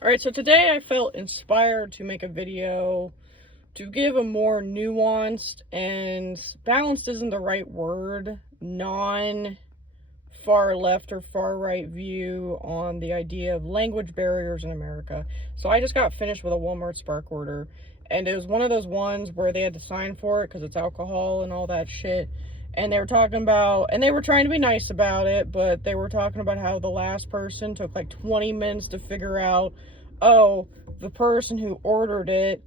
Alright, so today I felt inspired to make a video to give a more nuanced and balanced isn't the right word, non-far left or far right view on the idea of language barriers in America. So I just got finished with a Walmart Spark order, and it was one of those ones where they had to sign for it because it's alcohol and all that shit. And they were talking about, and they were trying to be nice about it, but they were talking about how the last person took like 20 minutes to figure out, oh, the person who ordered it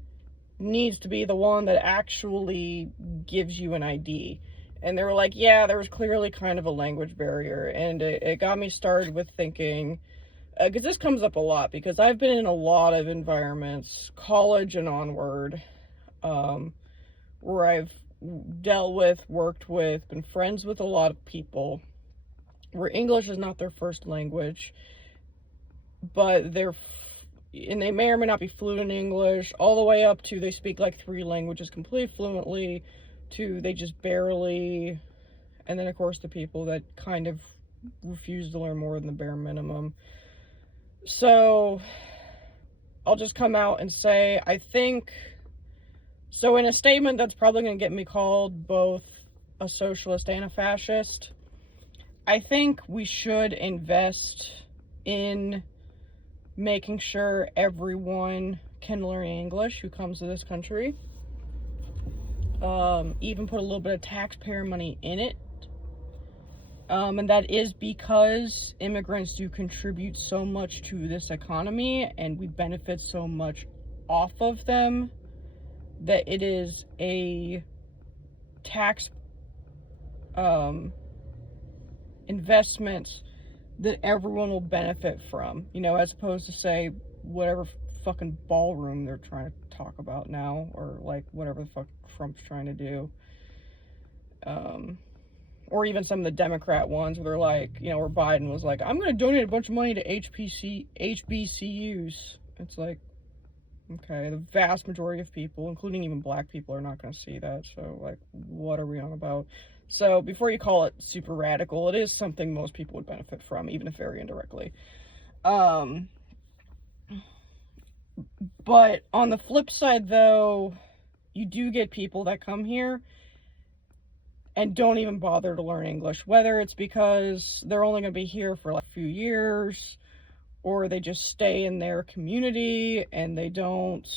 needs to be the one that actually gives you an ID. And they were like, yeah, there was clearly kind of a language barrier. And it got me started with thinking, because this comes up a lot, because I've been in a lot of environments, college and onward, where I've dealt with, worked with, been friends with a lot of people where English is not their first language, but and they may or may not be fluent in English, all the way up to they speak like 3 languages completely fluently, to they just barely, and then of course the people that kind of refuse to learn more than the bare minimum. So I'll just come out and say, I think, so in a statement that's probably going to get me called both a socialist and a fascist, I think we should invest in making sure everyone can learn English who comes to this country. Even put a little bit of taxpayer money in it. And that is because immigrants do contribute so much to this economy and we benefit so much off of them, that it is a tax investment that everyone will benefit from, you know, as opposed to say whatever fucking ballroom they're trying to talk about now, or like whatever the fuck Trump's trying to do. Or even some of the Democrat ones where they're like, you know, where Biden was like, I'm going to donate a bunch of money to HBCUs. It's like, okay, the vast majority of people, including even black people, are not going to see that. So, like, what are we on about? So, before you call it super radical, it is something most people would benefit from, even if very indirectly. But on the flip side, though, you do get people that come here and don't even bother to learn English, whether it's because they're only going to be here for like a few years, or they just stay in their community and they don't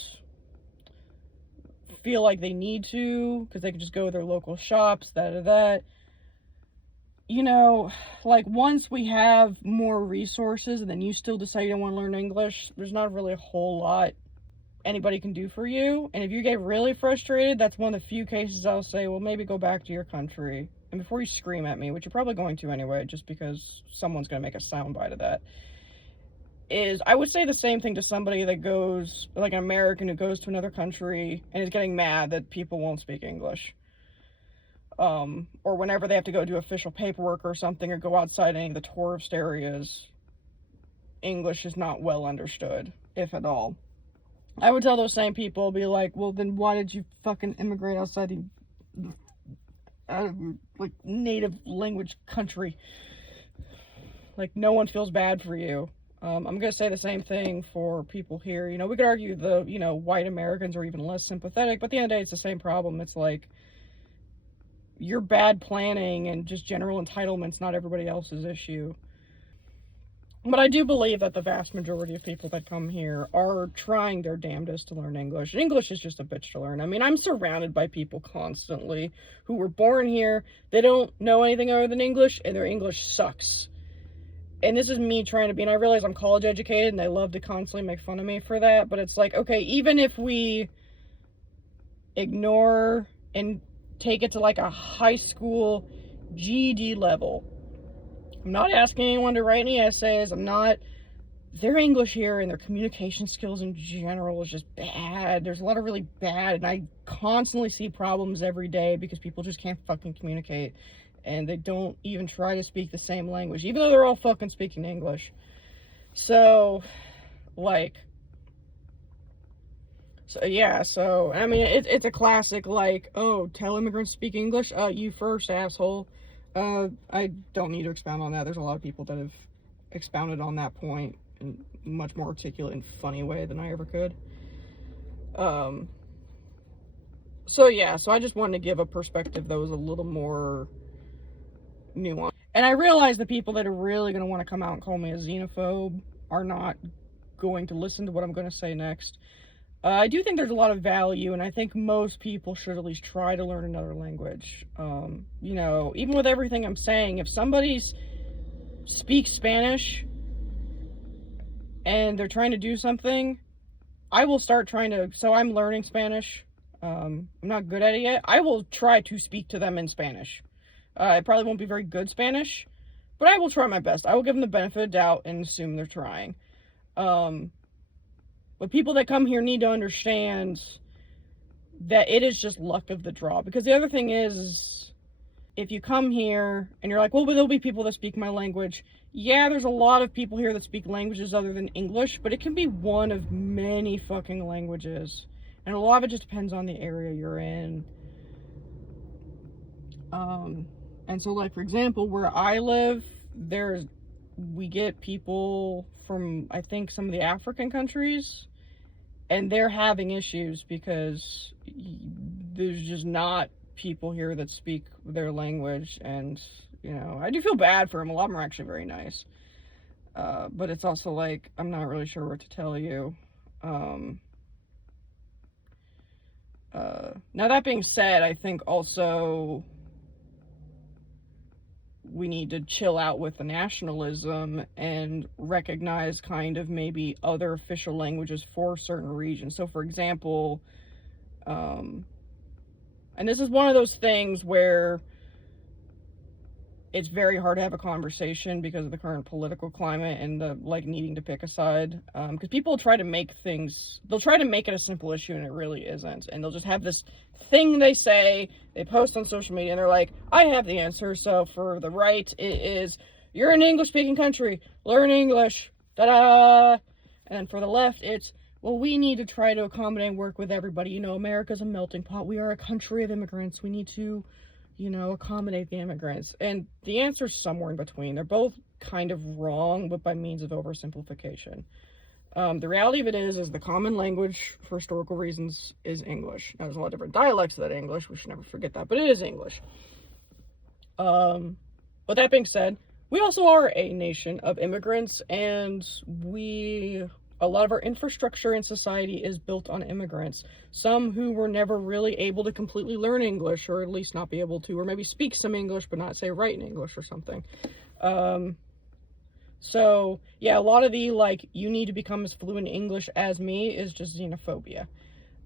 feel like they need to because they can just go to their local shops, that. You know, like, once we have more resources and then you still decide you don't want to learn English, there's not really a whole lot anybody can do for you. And if you get really frustrated, that's one of the few cases I'll say, well, maybe go back to your country. And before you scream at me, which you're probably going to anyway, just because someone's going to make a soundbite of that, is I would say the same thing to somebody that goes, like an American who goes to another country and is getting mad that people won't speak English. Or whenever they have to go do official paperwork or something, or go outside any of the tourist areas, English is not well understood, if at all. I would tell those same people, be like, well, then why did you fucking immigrate outside your like native language country? Like, no one feels bad for you. I'm gonna say the same thing for people here. You know, we could argue the, you know, white Americans are even less sympathetic, but at the end of the day, it's the same problem. It's like, your bad planning and just general entitlement's not everybody else's issue. But I do believe that the vast majority of people that come here are trying their damnedest to learn English. English is just a bitch to learn. I mean, I'm surrounded by people constantly who were born here, they don't know anything other than English, and their English sucks. And this is me trying to be, and I realize I'm college educated, and they love to constantly make fun of me for that, but it's like, okay, even if we ignore and take it to like a high school GED level, I'm not asking anyone to write any essays, their English here and their communication skills in general is just bad. There's a lot of really bad, and I constantly see problems every day because people just can't fucking communicate, and they don't even try to speak the same language, even though they're all fucking speaking English. So, like, so, I mean, it's a classic, like, oh, tell immigrants to speak English? You first, asshole. I don't need to expound on that. There's a lot of people that have expounded on that point in a much more articulate and funny way than I ever could. So yeah, so I just wanted to give a perspective that was a little more nuanced. And I realize the people that are really going to want to come out and call me a xenophobe are not going to listen to what I'm going to say next. I do think there's a lot of value, and I think most people should at least try to learn another language. You know, even with everything I'm saying, if somebody speaks Spanish and they're trying to do something, I will start trying to, so I'm learning Spanish. I'm not good at it yet. I will try to speak to them in Spanish. It probably won't be very good Spanish, but I will try my best. I will give them the benefit of the doubt and assume they're trying. But people that come here need to understand that it is just luck of the draw. Because the other thing is, if you come here and you're like, well, there'll be people that speak my language. Yeah, there's a lot of people here that speak languages other than English, but it can be one of many fucking languages. And a lot of it just depends on the area you're in. And so, like, for example, where I live, we get people from, I think, some of the African countries, and they're having issues because there's just not people here that speak their language. And, you know, I do feel bad for them. A lot of them are actually very nice. But it's also like, I'm not really sure what to tell you. Now, that being said, I think also we need to chill out with the nationalism and recognize kind of maybe other official languages for certain regions. So, for example, and this is one of those things where it's very hard to have a conversation because of the current political climate and the, like, needing to pick a side. Because people try to make they'll try to make it a simple issue, and it really isn't. And they'll just have this thing they say, they post on social media, and they're like, I have the answer. So for the right, it is, you're in an English-speaking country, learn English, da-da! And then for the left, it's, well, we need to try to accommodate and work with everybody. You know, America's a melting pot. We are a country of immigrants. We need to, you know, accommodate the immigrants. And the answer's somewhere in between. They're both kind of wrong, but by means of oversimplification. The reality of it is the common language for historical reasons is English. Now, there's a lot of different dialects of that English. We should never forget that, but it is English. But that being said, we also are a nation of immigrants, and a lot of our infrastructure in society is built on immigrants. Some who were never really able to completely learn English, or at least not be able to, or maybe speak some English, but not say write in English or something. So, yeah, a lot of the, like, you need to become as fluent in English as me is just xenophobia.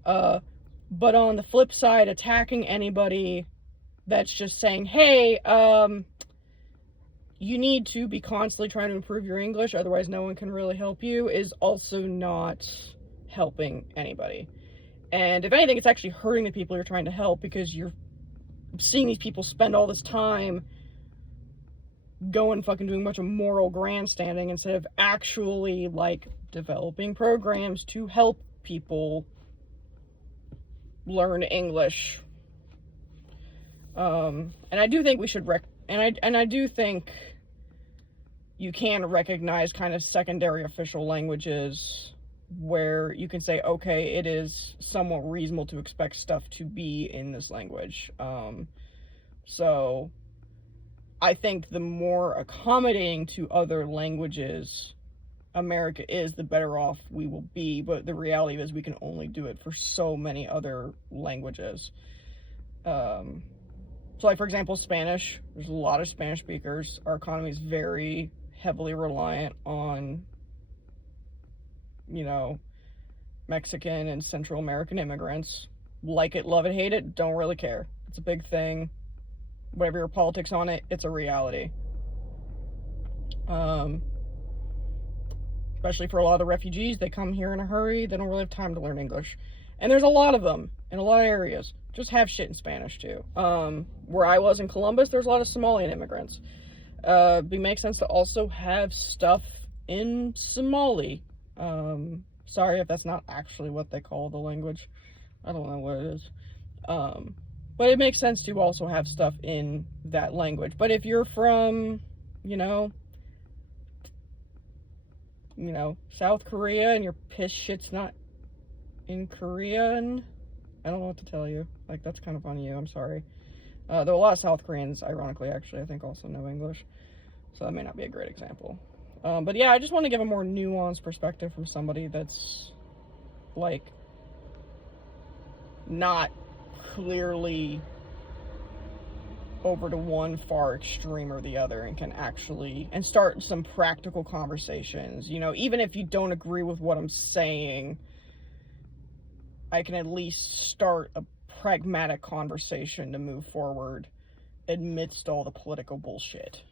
But on the flip side, attacking anybody that's just saying, hey, you need to be constantly trying to improve your English, otherwise no one can really help you, is also not helping anybody. And if anything, it's actually hurting the people you're trying to help, because you're seeing these people spend all this time going fucking doing a bunch of moral grandstanding instead of actually, like, developing programs to help people learn English. And I do think we should I do think you can recognize kind of secondary official languages where you can say, okay, it is somewhat reasonable to expect stuff to be in this language. So I think the more accommodating to other languages America is, the better off we will be. But the reality is we can only do it for so many other languages. So, like, for example, Spanish. There's a lot of Spanish speakers. Our economy is very heavily reliant on, you know, Mexican and Central American immigrants. Like it, love it, hate it, don't really care. It's a big thing. Whatever your politics on it, it's a reality. Especially for a lot of the refugees, they come here in a hurry. They don't really have time to learn English. And there's a lot of them in a lot of areas. Just have shit in Spanish, too. Where I was in Columbus, there's a lot of Somalian immigrants. It makes sense to also have stuff in Somali. Sorry if that's not actually what they call the language. I don't know what it is. But it makes sense to also have stuff in that language. But if you're from, you know, you know, South Korea and you're pissed shit's not in Korean. I don't know what to tell you. Like, that's kind of on you. I'm sorry. Though a lot of South Koreans, ironically, actually, I think also know English. So that may not be a great example. But yeah, I just want to give a more nuanced perspective from somebody that's, like, not clearly over to one far extreme or the other, and can actually, and start some practical conversations. You know, even if you don't agree with what I'm saying, I can at least start a pragmatic conversation to move forward amidst all the political bullshit.